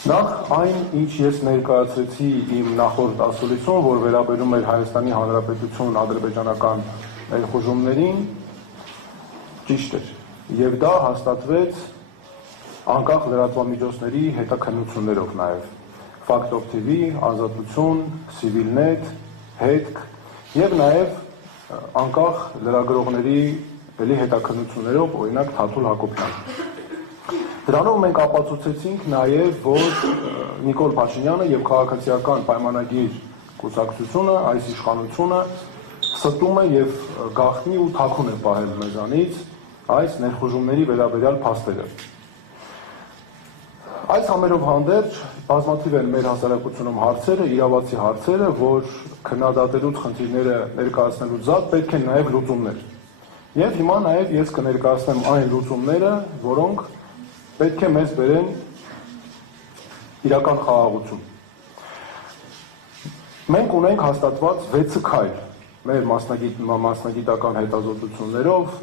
Նախ այն, ինչ ես ներկայացրեցի իմ նախորդ ասուլիսում, որ վերաբերում էր Հայաստանի Հանրապետություն ադրբեջանական ներխուժումներին, ճիշտ էր, եւ դա հաստատվեց անկախ լրատվամիջոցների հետաքննություններով նաեւ, Fact of TV, Ազատություն, Civilnet, Հետք եւ նաեւ անկախ լրագրողների էլի հետաքննություններով, օրինակ Թաթուլ Հակոբյան։ Դրանով մենք ապացուցեցինք նաև, որ Նիկոլ Փաշինյանը եւ քաղաքացիական պայմանագիր կուսակցությունը, այս իշխանությունը ստում է եւ գաղտնի ու թաքուն է պահել մեզանից այս ներխուժումների վերաբերյալ փաստերը։ Այս համերով հանդերձ բազմաթիվ են մեր հասարակությունում հարցերը, իրավացի հարցերը, որ քննադատելուց խնդիրները ներկայացնելուց զատ պետք են նաև լուծումներ։ Եվ հիմա նաև ես կներկայացնեմ այն լուծումները, որոնք պետք է մեզ բերեն իրական խաղաղություն։ Մենք ունենք հաստատված 6 քայլ մեր մասնագիտական հետազոտություններով,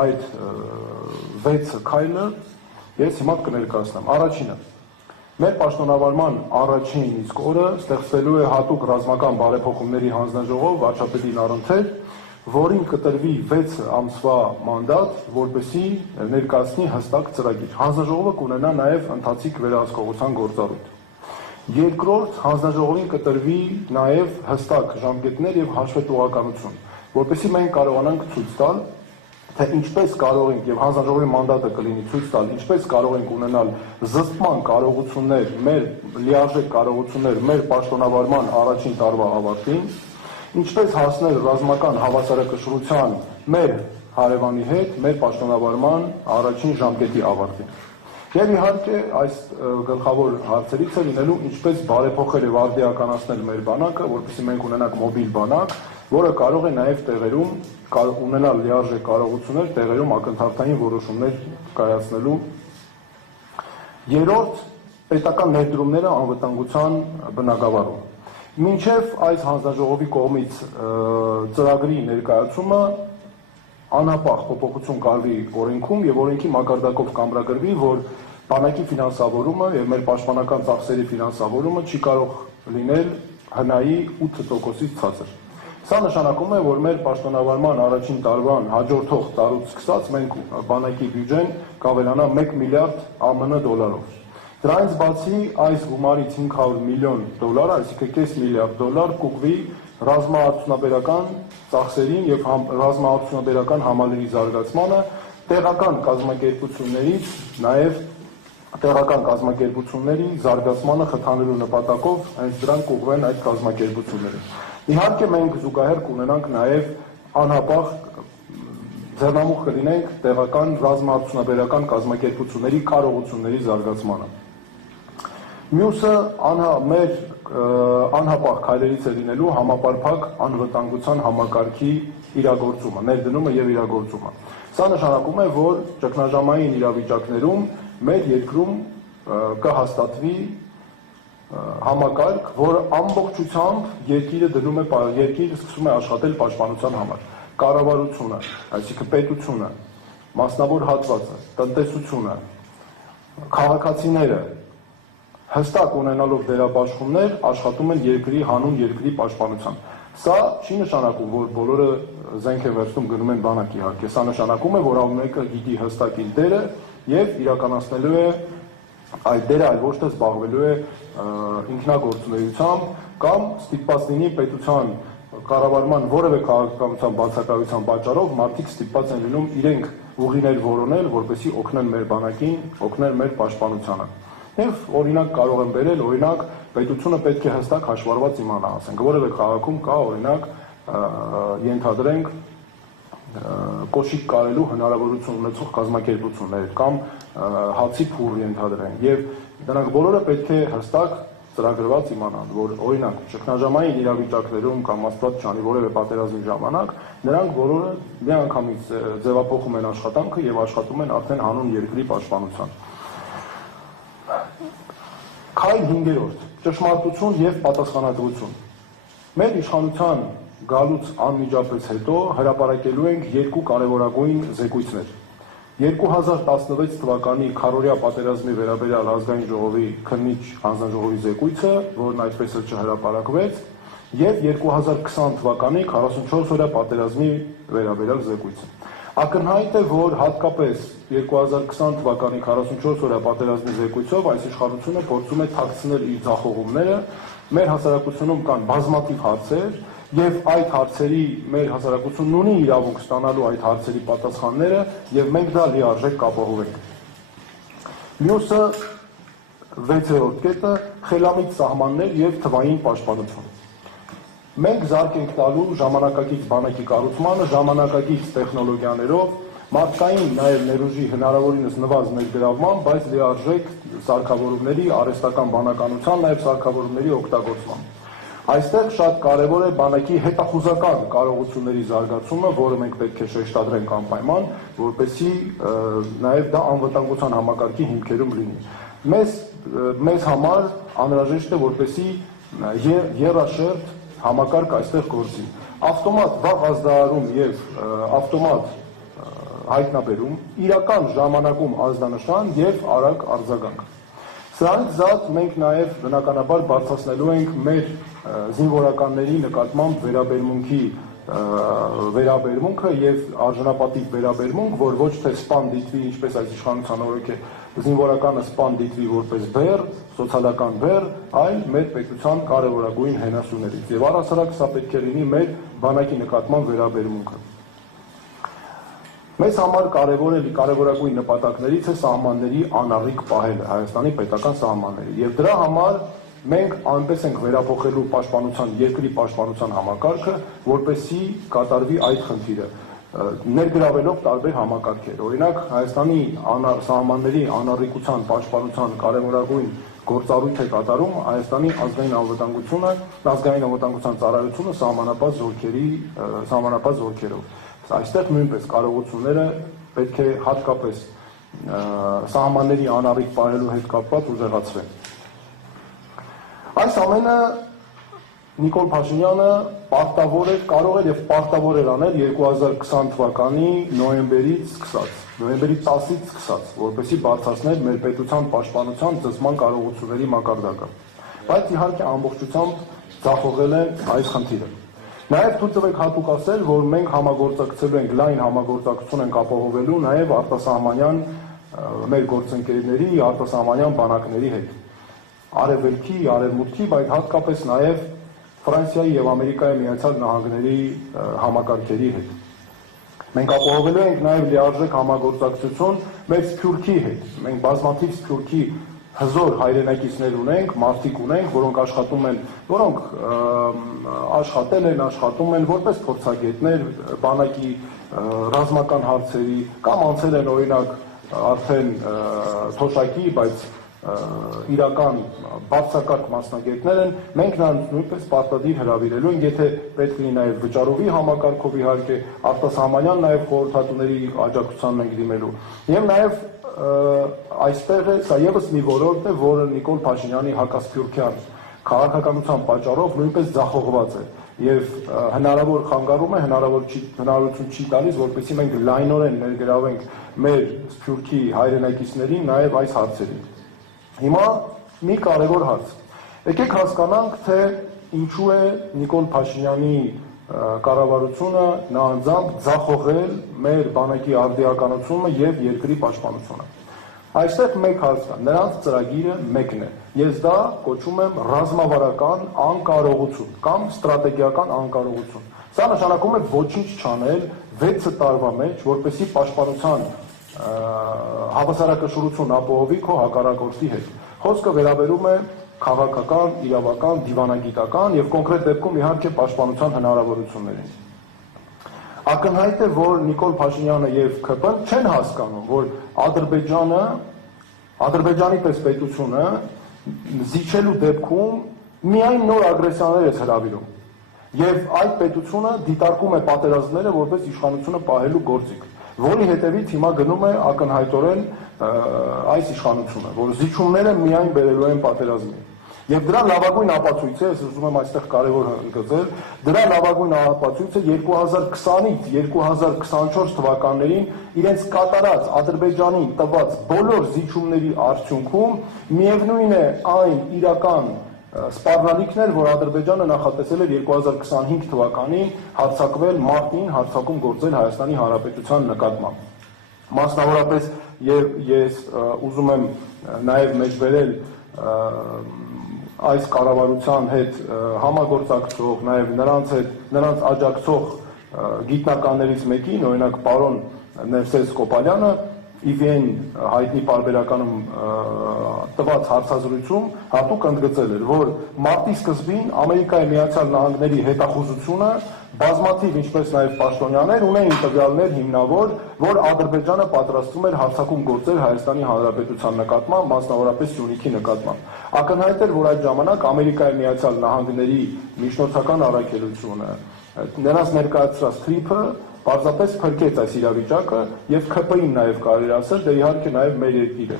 այդ 6 քայլը ես հիմա կներկայացնեմ։ Առաջինը, մեր պաշտոնավարման առաջին իսկ օրը ստեղծվելու է հատուկ ռազմական բարեփոխումների հանձնաժողով վարչապետին առընթեր, որին կտրվի 6 ամսվա մանդատ, որպեսզի ներկայացնի հստակ ծրագիր։ Հանձնաժողովը կունենա նաև ընթացիկ վերահսկողության գործառույթ։ Երկրորդ, հանձնաժողովին կտրվի նաև հստակ ժամկետներ եւ հաշվետվողականություն, որպեսզի մենք կարողանանք ցույց տալ, թե ինչպես կարող ենք եւ հանձնաժողովի մանդատը կլինի ցույց տալ, ինչպես կարող ենք ունենալ զսպման կարողություններ, մեր լիարժեք կարողություններ մեր պաշտոնավարման առաջին տարվա ավարտին, ինչպես հասնել ռազմական հավասարակշռության մեր հարևանի հետ մեր պաշտոնավարման առաջին ժամկետի ավարտին։ Եվ իհարկե այս գլխավոր հարցերից է լինելու ինչպես բարեփոխել եւ արդիականացնել մեր բանակը, որպեսզի մենք ունենանք մոբիլ բանակ, որը կարող է նաեւ տեղերում ունենալ լիարժեք կարողություններ տեղերում ակնթարթային որոշումներ կայացնելու։ Երրորդ, պետական ներդրումները անվտանգության բնագավառում։ Մինչև այս հանձնաժողովի կողմից ծրագրի ներկայացումը անապահ փոփոխություն կարվի օրենքում եւ օրենքի մակարդակով կամրագրվի, որ բանակի ֆինանսավորումը եւ մեր պաշտպանական ծախսերի ֆինանսավորումը չի կարող լինել հնայի 8%-ից ցածր։ Սա նշանակում է, որ մեր պաշտոնավարման առաջին տարվան հաջորդող տարուց սկսած մենք բանակի բյուջեն կավելանա 1 միլիարդ ԱՄՆ դոլարով։ Դրանից բացի այս գումարից 500 միլիոն դոլար, այսինքն կես միլիարդ դոլար կուղղվի ռազմաարդյունաբերական ծախսերին եւ ռազմաարդյունաբերական համալիրի զարգացմանը, տեղական կազմակերպություններից նաեւ տեղական կազմակերպությունների զարգացմանը խթանելու նպատակով հենց դրանք կուղղվեն այդ կազմակերպություններին։ Իհարկե մենք զուգահեռ կունենանք նաեւ անհապաղ ձեռնամուխ կլինենք տեղական ռազմաարդյունաբերական կազմակերպությունների կարողությունների զարգացմանը։ Մյուսը մեր անհապաղ քայլերից է լինելու համապարփակ անվտանգության համակարգի իրագործումը, ներդնումը եւ իրագործումը։ Սա նշանակում է, որ ճգնաժամային իրավիճակներում մեր երկրում կհաստատվի համակարգ, որը ամբողջությամբ երկիրը սկսում է աշխատել պաշտպանության համար։ Կառավարությունը, այսինքն պետությունը, մասնավոր հատվածը, տնտեսությունը, քաղաքացիները հստակ ունենալով դերաբաշխումներ աշխատում են երկրի հանուն երկրի պաշտպանության։ Սա չի նշանակում, որ բոլորը զենք են վերցնում գնում են բանակ իհարկե, սա նշանակում է, որ ամենը գիտի հստակ իր դերը եւ իրականացնելու է այդ դերը այլ ոչ թե զբաղվելու է ինքնագործունեությամբ կամ ստիպված լինի պետության կառավարման որևէ քաղաքականության բացակայության պատճառով մարդիկ ստիպված են լինում իրենք ուղիներ որոնել, որպեսզի օգնեն մեր բանակին, օգնեն մեր պաշտպանությանը։ Եվ օրինակ կարող են բերել, օրինակ պետությունը պետք է հստակ հաշվառված իմանա, ասենք որևէ քաղաքում կա օրինակ ենթադրենք կոշիկ կարելու հնարավորություն ունեցող կազմակերպություններ կամ հացի փուռ ենթադրենք եւ դրանք բոլորը պետք է հստակ ծրագրված իմանան, որ օրինակ ճգնաժամային իրավիճակներում կամ աստված չանի որևէ պատերազմի ժամանակ նրանք բոլորը միանգամից ձևափոխում են աշխատանքը եւ աշխատում են արդեն հանուն երկրի պաշտպանության։ Քայլ 5-րդ ճշմարտություն եւ պատասխանատվություն։ Մեր իշխանության գալուց անմիջապես հետո հրապարակելու ենք երկու կարևորագույն զեկույցներ։ 2016 թվականի քարորյա պատերազմի վերաբերյալ ազգային ժողովի քննիչ հանձնաժողովի զեկույցը, որն այդպես էլ չհրապարակվեց, եւ 2020 թվականի 44-օրյա պատերազմի վերաբերյալ զեկույցը։ Ակնհայտ է, որ հատկապես 2020 թվականի 44-օրյա պատերազմի զեկույցով այս իշխանությունը փորձում է թաքցնել իր ձախողումները, մեր հասարակությունում կան բազմաթիվ հարցեր, եւ այդ հարցերի մեր հասարակությունն ունի իրավունք ստանալու այդ հարցերի պատասխանները եւ մենք դա լիարժեք կապահովենք։ Մյուսը 6-րդ կետը խելամիտ սահմաններ եւ թվային պաշտպանություն։ Մենք զարկ ենք տալու ժամանակակից բանակի կառուցմանը ժամանակակից տեխնոլոգիաներով, մարդկային նաեւ ներուժի հնարավորինս նվազ ներգրավման, բայց լիարժեք սարքավորումների, արհեստական բանականության, նաեւ սարքավորումների օգտագործման։ Այստեղ շատ կարևոր է բանակի հետախուզական կարողությունների զարգացումը, որը մենք պետք է շեշտադրենք անպայման, որպեսզի նաև դա անվտանգության համակարգի հիմքերում լինի։ Մեզ համար անհրաժեշտ է, որպեսզի եռաշերտ համակարգ այստեղ գործի։ Ավտոմատ վաղ ազդարարում եւ ավտոմատ հայտնաբերում, իրական ժամանակում ազդանշան եւ արագ արձագանք։ Սրանից զատ մենք նաև բնականաբար բարձրացնելու ենք մեր զինվորականների նկատմամբ վերաբերմունքը եւ արժանապատիվ վերաբերմունք, որ ոչ թե սպան դիտվի, ինչպես այս իշխանության օրոք է, զինվորականը սպան դիտվի որպես բեռ, սոցիալական բեռ, այլ մեր պետության կարևորագույն հենասյուներից։ Եվ առհասարակ սա պետք է լինի մեր բանակի նկատմամբ վերաբերմունքը։ Մեզ համար կարևորագույն նպատակներից է սահմանների անառիկ պահելը, Հայաստանի պետական սահմանների, եւ դրա համար մենք այնպես ենք վերափոխելու երկրի պաշտպանության համակարգը, որպեսզի կատարվի այդ խնդիրը, ներգրավելով տարբեր համակարգեր։ Օրինակ, Հայաստանի սահմանների անառիկության պաշտպանության կարևորագույն գործառույթ է կատարում Հայաստանի ազգային անվտանգության ծառայությունը սահմանապատ զորքերով։ Այստեղ նույնպես կարողությունները պետք է հատկապես սահմանների անառիկ պահելու հետ կապված ուժեղացվեն։ Այս ամենը Նիկոլ Փաշինյանը կարող էր եւ պարտավոր էր անել 2020 թվականի նոյեմբերից 10-ից սկսած, որպեսզի բարձրացներ մեր պետության պաշտպանության ծծման կարողությունների մակարդակը։ Բայց իհարկե ամբողջությամբ ձախողել է այս խնդիրը։ Նաև թույլ տվեք հատուկ ասել, որ մենք համագործակցելու ենք, լայն համագործակցություն ենք ապահովելու նաև արտասահմանյան մեր գործընկերների, արտասահմանյան բանակների հետ։ Արևելքի, արևմուտքի, բայց հատկապես նաև Ֆրանսիայի եւ Ամերիկայի Միացյալ Նահանգների համակարգերի հետ։ Մենք ապահովելու ենք նաև լիարժեք համագործակցություն մեր Սփյուռքի հետ։ Մենք բազմաթիվ Սփյուռքի հզոր հայրենակիցներ ունենք, մարդիկ ունենք, որոնք աշխատել են, աշխատում են որպես փորձագետներ բանակի ռազմական հարցերի կամ անցել են օրինակ արդեն թոշակի, բայց իրական բարձրակարգ մասնագետներ են, մենք նրանց նույնպես պարտադիր հրավիրելու ենք, եթե պետք լինի նաև վճարովի համակարգով իհարկե արտասահմանյան նաև խորհրդատուների աջակցությանն ենք դիմելու։ Եվ նաև այստեղ է սա եւս մի ոլորտ է, որը Նիկոլ Փաշինյանի հակասփյուռքյան քաղաքականության պատճառով նույնպես ձախողված է եւ հնարավոր խանգարում է, հնարավորություն չի տալիս, որպեսզի մենք լայնորեն ներգրավենք մեր Սփյուռքի հայրենակիցներին նաև այս հարցերին։ Հիմա մի կարևոր հարց։ Եկեք հասկանանք, թե ինչու է Նիկոլ Փաշինյանի կառավարությունը նահանձամբ ձախողել մեր բանակի արդիականությունը եւ երկրի պաշտպանությունը։ Այստեղ մեկ հարց կա, նրանց ծրագիրը մեկն է։ Ես դա կոչում եմ ռազմավարական անկարողություն կամ ստրատեգիական անկարողություն։ Սա նշանակում է ոչինչ չանել 6 տարվա մեջ, որպեսզի պաշտպանության հավասարակշռություն ապահովի քո հակառակորդի հետ։ Խոսքը վերաբերում է քաղաքական, իրավական, դիվանագիտական եւ կոնկրետ դեպքում իհարկե պաշտպանության հնարավորություններին։ Ակնհայտ է, որ Նիկոլ Փաշինյանը եւ ՔՊ-ն չեն հասկանում, որ Ադրբեջանի պես պետությունը զիջելու դեպքում միայն նոր ագրեսիաներ է հրավիրում եւ այդ պետությունը դիտարկում է պատերազմները որպես իշխանությունը պահելու գործիք, որի հետևից հիմա գնում է ակնհայտորեն այս իշխանությունը, որ զիջումները միայն բերելու են պատերազմի։ Եվ դրա լավագույն ապացույցը, ես ուզում եմ այստեղ կարևոր ընդգծել, դրա լավագույն ապացույցը 2020-ից 2024 թվականներին իրենց կատարած Ադրբեջանին տված բոլոր զիջումների արդյունքում միևնույն է այն իրական սպառնալիքներ, որ Ադրբեջանը նախատեսել էր 2025 թվականին հարձակվել մարտին, հարձակում գործել Հայաստանի Հանրապետության նկատմամբ։ Մասնավորապես ես ուզում եմ նաև մեջբերել այս կառավարության հետ համագործակցող, նաև նրանց աջակցող գիտնականներից մեկին, օրինակ պարոն Նևսես Կոպալյանը, IVN հայտնի պարբերականում տված հարցազրույցում հատուկ ընդգծել էր, որ մարտի սկզբին Ամերիկայի Միացյալ Նահանգների հետախուզությունը բազմաթիվ, ինչպես նաև պաշտոնյաներ, ունեին տվյալներ հիմնավոր, որ Ադրբեջանը պատրաստվում էր հարձակում գործել Հայաստանի Հանրապետության նկատմամբ, մասնավորապես Սյունիքի նկատմամբ։ Ակնհայտ էր, որ այդ ժամանակ Ամերիկայի Միացյալ Նահանգների միջնորդական առաքելությունը, նրանց ներկայացրած թրիփը պարզապես փրկեց այս իրավիճակը եւ ԿՓ-ին նաեւ կարելի ասել, դե իհարկե նաեւ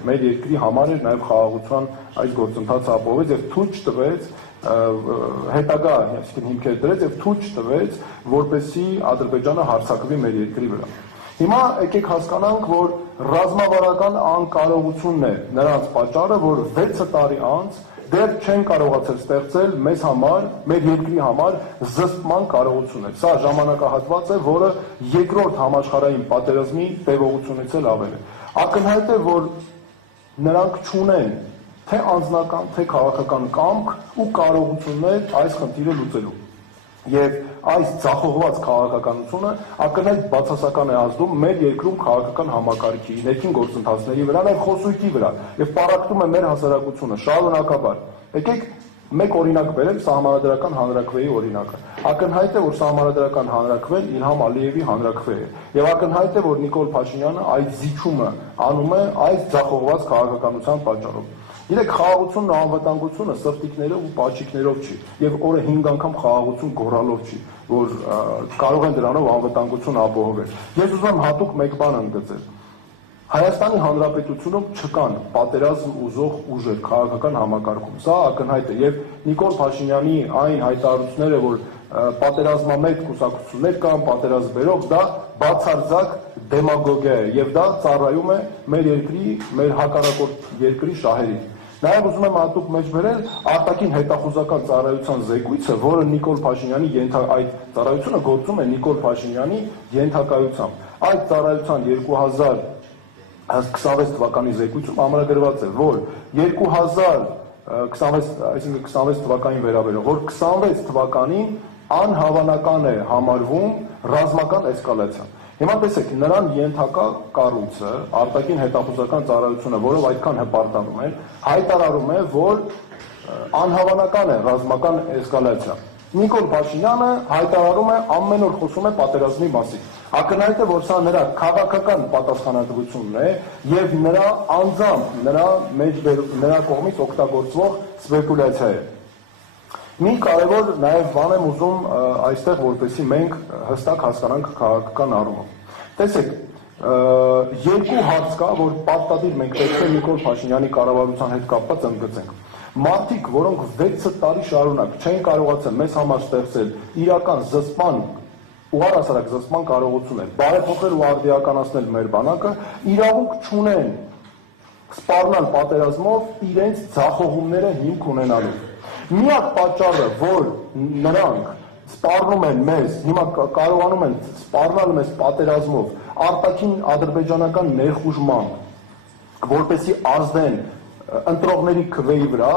մեր երկրի համար էր նաեւ խաղաղության այս գործընթացը ապահովեց եւ թույլ չտվեց հետագա, այսինքն հիմքեր դրեց եւ թույլ չտվեց, որպեսզի Ադրբեջանը հարձակվի մեր երկրի վրա։ Հիմա եկեք հասկանանք, որ ռազմավարական անկարողությունն է նրանց պատճառը, որ 6 տարի անց դեռ չեն կարողացել ստեղծել մեզ համար, մեր երկրի համար զսպման կարողություններ։ Սա ժամանակահատված է, որը երկրորդ համաշխարհային պատերազմի տևողությունից էլ ավել է։ Ակնհայտ է, որ նրանք չունեն թե անձնական, թե քաղաքական կամք ու կարողություններ այս խնդիրը լուծելու։ Եվ այս ձախողված քաղաքականությունը ակնհայտ բացասական է ազդում մեր երկրում քաղաքական համակարգի, ներքին գործընթացների վրա, նաև խոսույթի վրա, եւ պարակտում է մեր հասարակությունը շարունակաբար։ Եկեք մեկ օրինակ բերեմ Սահմանադրական հանրաքվեի օրինակը։ Ակնհայտ է, որ Սահմանադրական հանրաքվեն Իլհամ Ալիևի հանրաքվե է։ Եվ ակնհայտ է, որ Նիկոլ Փաշինյանը այդ զիջումը անում է այս ձախողված քաղաքականության պատճառով։ Իրեք խաղաղությունն ու անվտանգությունը սրտիկներով ու պաչիկներով չի եւ օրը 5 անգամ խաղաղություն գոռալով չի, որ կարող են դրանով անվտանգություն ապահովել։ Ես ուզում եմ հատուկ մեկ բան ընդգծել։ Հայաստանի Հանրապետությունում չկան պատերազմ ուզող ուժեր քաղաքական համակարգում։ Սա ակնհայտ է եւ Նիկոլ Փաշինյանի այն հայտարարությունները, որ պատերազմամետ կուսակցություններ կան, պատերազմ բերող, դա բացարձակ դեմագոգիա է եւ դա ծառայում է մեր երկրի, մեր հակառակորդ երկրի շահերին։ Նաև ուզում եմ հատուկ մեջբերել արտաքին հետախուզական ծառայության զեկույցը, որը Նիկոլ Փաշինյանի այդ ծառայությունը գործում է Նիկոլ Փաշինյանի ենթակայությամբ։ Այդ ծառայության 2026 թվականի զեկույցում ամրագրված է, որ 2026 թվականին վերաբերող, որ 26 թվականին անհավանական է համարվում ռազմական էսկալացիան։ Հիմա տեսեք, նրան ենթակա կառույցը, արտաքին հետախուզական ծառայությունը, որով այդքան հպարտանում են, հայտարարում է, որ անհավանական է ռազմական էսկալացիա։ Նիկոլ Փաշինյանը հայտարարում է, ամեն օր խոսում է պատերազմի մասին։ Ակնհայտ է, որ սա նրա քաղաքական պատասխանատվությունն է եւ նրա անձամբ, նրա կողմից օգտագործվող սպեկուլյացիա է։ Մի կարևոր նաև բան եմ ուզում այստեղ, որպեսզի մենք հստակ հասկանանք քաղաքական առումով։ Տեսեք, երկու հարց կա, որ պարտադիր մենք պետք է Նիկոլ Փաշինյանի կառավարության հետ կապված ընդգծենք։ Մարդիկ, որոնք 6 տարի շարունակ չեն կարողացել մեզ համար ստեղծել իրական զսպման ու առհասարակ զսպման կարողություններ, բարեփոխել ու արդիականացնել մեր բանակը, իրավունք չունեն սպառնալ պատերազմով իրենց ձախողումները հիմք ունենալու։ Միակ պատճառը, որ նրանք սպառնում են մեզ, հիմա կարողանում են սպառնալ մեզ պատերազմով, արտաքին ադրբեջանական ներխուժմամբ, որպեսզի ազդեն ընտրողների քվեի վրա,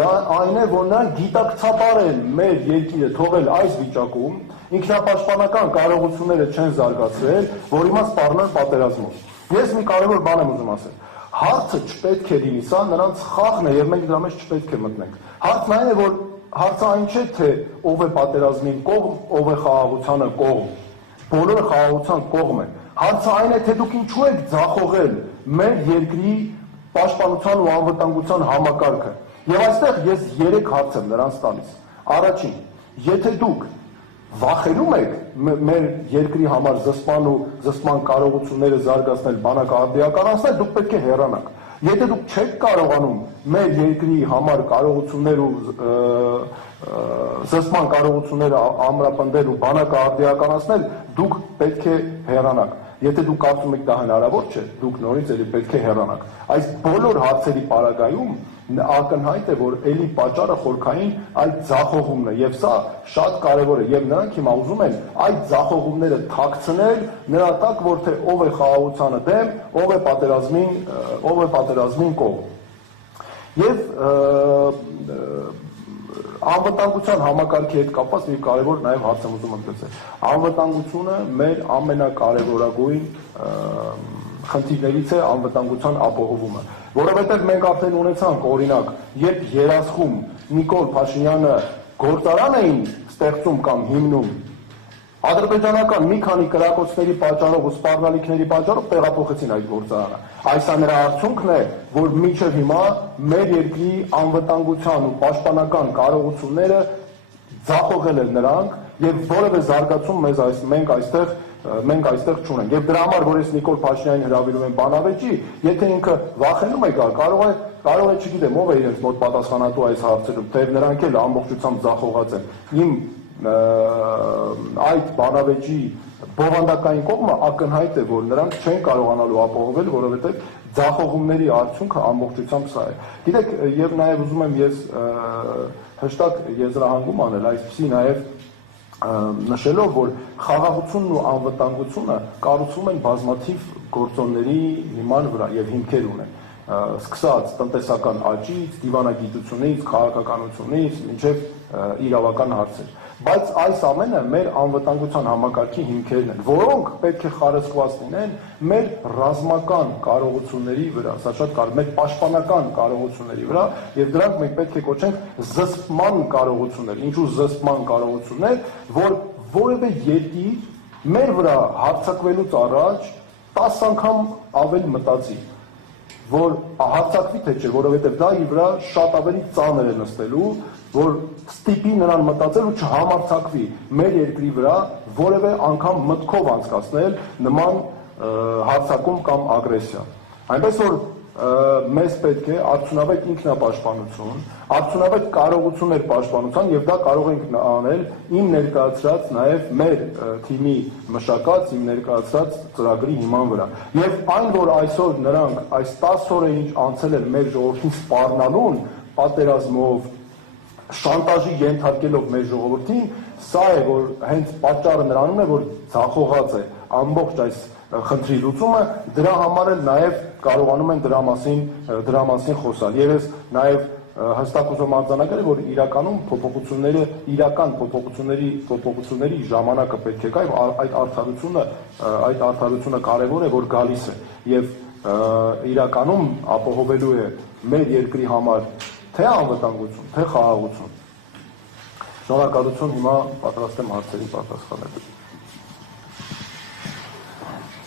դա այն է, որ նրանք գիտակցաբար են մեր երկիրը թողել այս վիճակում, ինքնապաշտպանական կարողությունները չեն զարգացրել, որ հիմա սպառնան պատերազմով։ Ես մի կարևոր բան եմ ուզում ասել։ Հարցը չպետք է լինի, սա նրանց խաղն է եւ մենք դրա մեջ չպետք է մտնենք։ Հարցն այն է, որ հարցը այն չէ, թե ով է պատերազմին կողմ, ով է խաղաղությանը կողմ։ Բոլորը խաղաղության կողմ են։ Հարցը այն է, թե դուք ինչու եք ձախողել մեր երկրի պաշտպանության ու անվտանգության համակարգը։ Եվ այստեղ ես 3 հարց եմ նրանց տալիս։ Առաջին, եթե դուք վախենում եք մեր երկրի համար զսպման ու զսպման կարողությունները զարգացնել, բանակը արդիականացնել, դուք պետք է հեռանաք։ Եթե դուք չեք կարողանում մեր երկրի համար կարողություններ ու զսպման կարողությունները ամրապնդել ու բանակը արդիականացնել, դուք պետք է հեռանաք։ Եթե դուք կարծում եք դա հնարավոր չէ, դուք նորից էլի պետք է հեռանաք։ Այս բոլոր հարցերի պարագայում ակնհայտ է, որ էլի պատճառը խորքային այդ ձախողումն է, եւ սա շատ կարեւոր է, եւ նրանք հիմա ուզում են այդ ձախողումները թաքցնել նրա տակ, որ թե ով է խաղաղությանը դեմ, ով է պատերազմին կողմ։ Եվ անվտանգության համակարգի հետ կապված մի կարևոր նաև հարց եմ ուզում ընդգծել։ Անվտանգությունը մեր ամենակարևորագույն խնդիրներից է անվտանգության ապահովումը, որովհետև մենք արդեն ունեցանք օրինակ, երբ երասխում Նիկոլ Փաշինյանը գործարան էին ստեղծում կամ հիմնում, ադրբեջանական մի քանի կրակոցների պատճառով ու սպառնալիքների պատճառով տեղափոխեցին այդ գործարանը։ Այս նրա արդյունքն է, որ մինչև հիմա մեր երկրի անվտանգության ու պաշտպանական կարողությունները ձախողել են նրանք եւ որևէ զարգացում մենք այստեղ չունենք։ Եվ դրա համար, որ ես Նիկոլ Փաշինյանին հրավիրում եմ բանավեճի, եթե ինքը վախենում է գալ, կարող է, չգիտեմ, ով է իրենց մոտ պատասխանատու այս հարցերում, թե նրանք էլ ամբողջությամբ ձախողած են։ Իմ այդ բանավեճի բովանդակային կողմը ակնհայտ է, որ նրանք չեն կարողանալու ապահովել, որովհետև ձախողումների արդյունքը ամբողջությամբ սա է։ Գիտեք, եւ նաեւ ուզում եմ ես հստակ եզրահանգում անել, այսպեսի նաեւ նշելով, որ խաղաղությունն ու անվտանգությունը կառուցվում են բազմաթիվ գործոնների հիման վրա եւ հիմքեր ունեն։ Սկսած տնտեսական աճից, դիվանագիտությունից, քաղաքականությունից, մինչև իրավական հարցեր։ Բայց այս ամենը մեր անվտանգության համակարգի հիմքերն են, որոնք պետք է խարսխված լինեն մեր ռազմական կարողությունների վրա, սա շատ կարևոր, մեր պաշտպանական կարողությունների վրա, եւ դրանք մենք պետք է կոչենք զսպման կարողություններ։ Ինչու զսպման կարողություններ, որ որևէ երկիր մեր վրա հարձակվելուց առաջ 10 անգամ ավել մտածի, որ հարձակվի թե չէ, որովհետև դա իր վրա շատ ավելի ծանր է նստելու, որ ստիպի նրան մտածել ու չհամարձակվի մեր երկրի վրա որևէ անգամ մտքով անցկացնել նման հարձակում կամ ագրեսիա։ Այնպես որ մեզ պետք է արդյունավետ ինքնապաշտպանություն, արդյունավետ կարողություններ պաշտպանության եւ դա կարող ենք անել իմ ներկայացրած նաեւ մեր թիմի մշակած, իմ ներկայացրած ծրագրի հիման վրա։ Եվ այն, որ այսօր նրանք այս 10 օրը ինչ անցել են մեր ժողովրդին սպառնալուն, պատերազմով, շանտաժի ենթարկելով մեր ժողովրդին, սա է, որ հենց պատճառը նրանում է, որ ձախողած է ամբողջ այս խնդրի լուծումը, դրա համար էլ նաև կարողանում են դրա մասին խոսալ։ Եվ ես նաև հստակ ուզում արձանագրել, որ իրականում իրական փոփոխությունների ժամանակը պետք է գա, այդ արդարությունը կարևոր է, որ գալիս է եւ իրականում ապահովելու է մեր երկրի համար թե անվտանգություն, թե խաղաղություն։ Շնորհակալություն, հիմա պատրաստ եմ հարցերի պատասխանելու։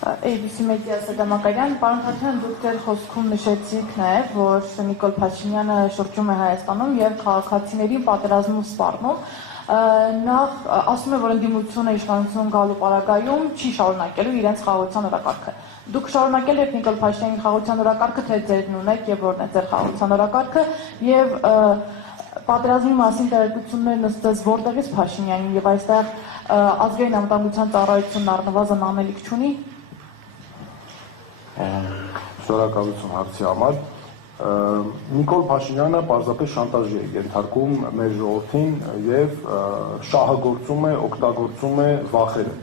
ABC Media Սադամակարյան, պարոն Թաթյան, դուք ձեր խոսքում նշեցիք նաև, որ Նիկոլ Փաշինյանը շրջում է Հայաստանում եւ քաղաքացիների պատերազմում սպառնում։ Նախ ասում է, որ ընդդիմությունը իշխանություն գալու պարագայում չի շարունակելու իրենց խաղաղության օրակարգը։ Դուք շարունակել եք Նիկոլ Փաշինյանի խաղաղության օրակարգը, թե ձերն ունեք եւ որն է ձեր խաղաղության օրակարգը եւ պատերազմի մասին տեղեկություններն ըստ որտեղից Փաշինյանին եւ այստեղ ազգային անվտանգության ծառայությունն առնվազն անելիք չունի։ Շնորհակալություն հարցի համար։ Նիկոլ Փաշինյանը պարզապես շանտաժի է ենթարկում մեր ժողովրդին եւ շահագործում է, օգտագործում է վախերը։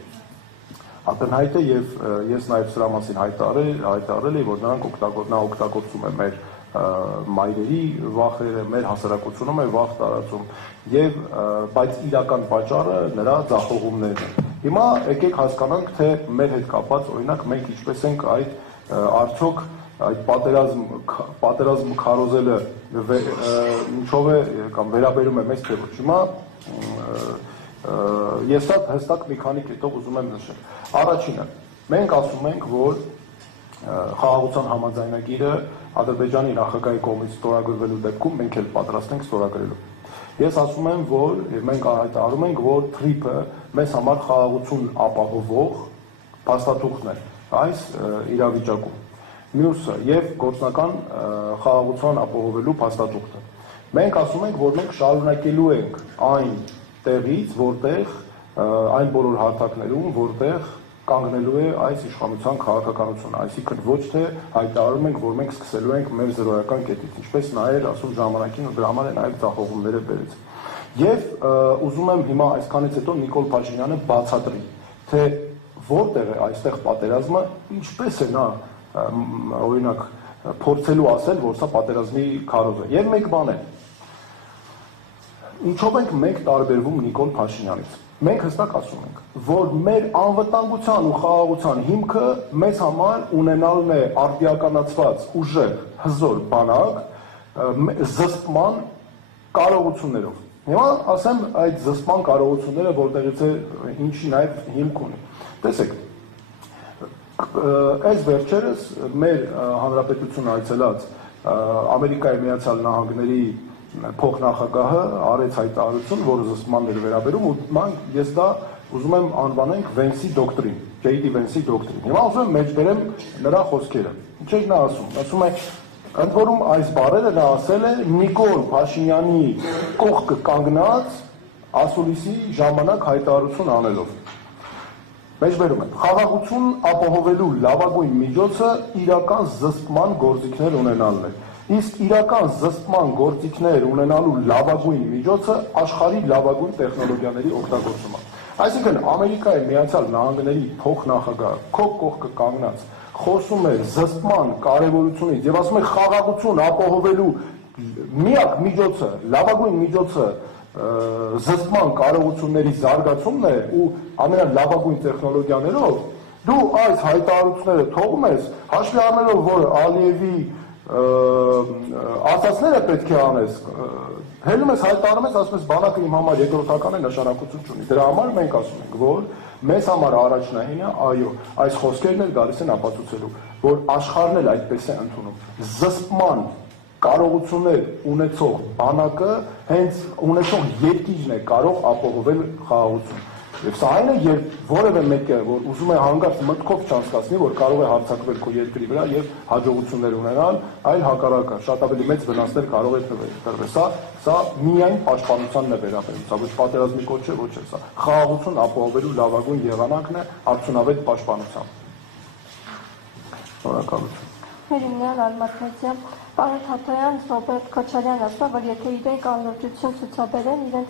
Ակնհայտ է եւ ես նաեւ սրա մասին հայտարարել եմ, որ նա օգտագործում է մեր մայրերի վախերը, մեր հասարակությունում է վախ տարածում եւ բայց իրական պատճառը նրա ձախողումներն են։ Հիմա եկեք հասկանանք, թե մեր հետ կապված օրինակ մենք ինչպես ենք արդյոք այդ պատերազմ քարոզելը ինչով է կամ վերաբերում է մեզ թե ոչ։ Հիմա ես հստակ մի քանի կետով ուզում եմ նշել։ Առաջինը, մենք ասում ենք, որ խաղաղության համաձայնագիրը Ադրբեջանի նախագահի կողմից ստորագրվելու դեպքում մենք էլ պատրաստ ենք ստորագրելու։ Ես ասում եմ, որ մենք հայտարարում ենք, որ TRIP-ը մեզ համար խաղաղություն ապահովող փաստաթուղթն է այս իրավիճակում։ Մյուսը եւ գործնական խաղաղության ապահովելու փաստաթուղթը։ Մենք ասում ենք, որ մենք շարունակելու ենք այն տեղից, որտեղ այն բոլոր հարթակներում, որտեղ կանգնելու է այս իշխանության քաղաքականությունը, այսինքն ոչ թե հայտարարում ենք, որ մենք սկսելու ենք մեր զրոյական կետից, ինչպես նայել ասում ժամանակին ու դրա համար է նաև ձախողումները բերեց։ Եվ ուզում եմ հիմա այսքանից հետո Նիկոլ Փաշինյանը բացատրի, թե որտեղ է այստեղ պատերազմը, ինչպես է նա օրինակ փորձելու ասել, որ սա պատերազմի քարոզ է։ Եվ մեկ բան է, ինչով ենք մենք տարբերվում Նիկոլ Փաշինյանից։ Մենք հստակ ասում ենք, որ մեր անվտանգության ու խաղաղության հիմքը մեզ համար ունենալն է արդիականացված ուժեղ հզոր բանակ զսպման կարողություններով։ Հիմա ասեմ այդ զսպման կարողությունները որտեղից է ինչի նաև հիմք ունի։ Տեսեք, այս վերջերս մեր հանրապետություն այցելած Ամերիկայի Միացյալ Նահանգների փոխնախագահը արեց հայտարարություն, որը զսպմանն էր վերաբերում, ու ես դա ուզում եմ անվանենք Վենսի դոկտրին, J.D. Վենսի դոկտրին։ Հիմա ուզում եմ մեջբերեմ նրա խոսքերը։ Ինչ է նա ասում։ Ասում է, ընդ որում այս բառերը նա ասել է Նիկոլ Փաշինյանի կողքը կանգնած ասուլիսի ժամանակ հայտարարություն անելով։ Մեջբերում եմ, խաղաղություն ապահովելու լավագույն միջոցը իրական զսպման գործիքներ ունենալն է։ Իսկ իրական զսպման գործիքներ ունենալու լավագույն միջոցը աշխարհի լավագույն տեխնոլոգիաների օգտագործումն է։ Այսինքն Ամերիկայի Միացյալ Նահանգների փոխնախագահը քո կողքը կանգնած խոսում է զսպման կարևորությունից եւ ասում է խաղաղություն ապահովելու միակ միջոցը, լավագույն միջոցը զսպման կարողությունների զարգացումն է ու ամենալավագույն տեխնոլոգիաներով դու այս հայտարարությունները թողում ես հաշվի առնելով որ Ալիևի ասացները պետք է անես հելում ես հայտարարում ես ասում ես բանակը իմ համար երկրորդական է նշանակություն չունի դրա համար մենք ասում ենք որ մեզ համար առաջնահինը այո այս խոսքերն էլ գալիս են ապացուցելու որ աշխարհն էլ այդպես է ընդունում զսպման կարողություններ ունեցող բանակը հենց ունեցող երկիրն է կարող ապահովել խաղաղություն եւ սա այն է երբ որևէ մեկը որ ուզում է հանգարց մտքով չանցկացնի որ կարող է հարձակվել քո երկրի վրա եւ հաջողություններ ունենալ այլ հակառակը շատ ավելի մեծ վնասներ կարող է տրվել սա միայն պաշտպանությանն է վերաբերում սա ոչ պատերազմի կոչ չէ ոչ է սա խաղաղություն ապահովելու լավագույն եղանակն է արդյունավետ պաշտպանությամբ շնորհակալություն Հերիմյան Արմաթմեդիա Պարոն Թաթոյան, Ռոբերտ Քոչարյանն ասում է, որ եթե իրենք անլրջություն ցուցաբերեն, իրենց